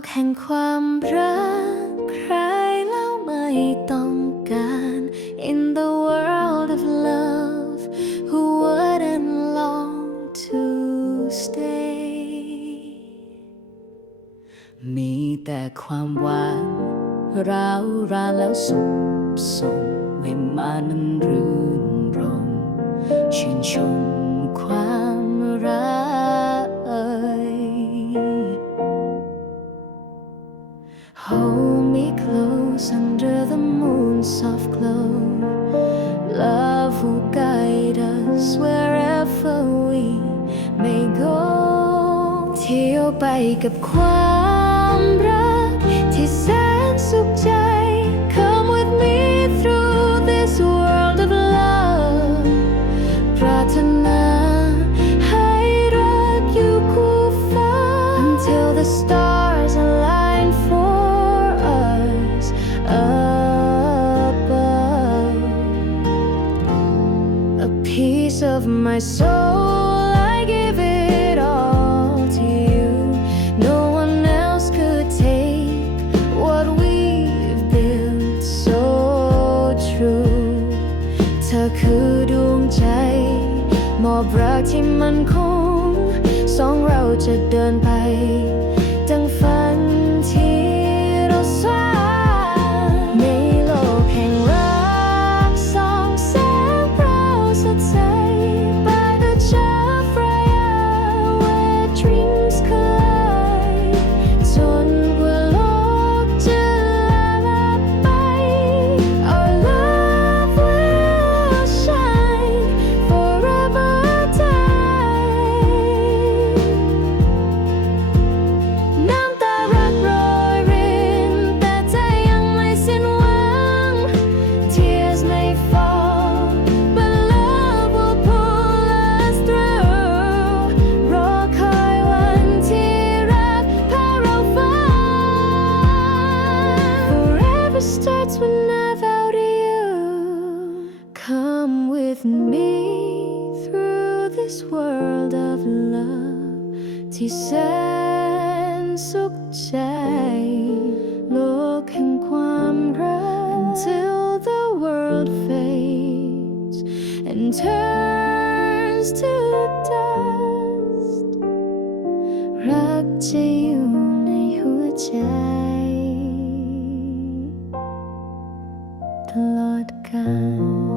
กแห่งความรัก ใครแล้วไม่ต้องการ In the world of love who wouldn't long to stay มีแต่ความหวานร้าวรานแล้วสุขส่งให้มานั้นรื่นรมชื่นชม ไปกับความรัก ที่แสนสุขใจ Come with me through this world of love ปรารถนาให้รักอยู่คู่ฟ้า Until the stars align for us above a piece of my soul. อคือดวงใจ มอบรักที่มันคง สองเราจะเดินไป ที่แสนสุขใจ โลกแห่งความรัก Until the world fades and turns to dust รักจะอยู่ในหัวใจ ตลอดกาล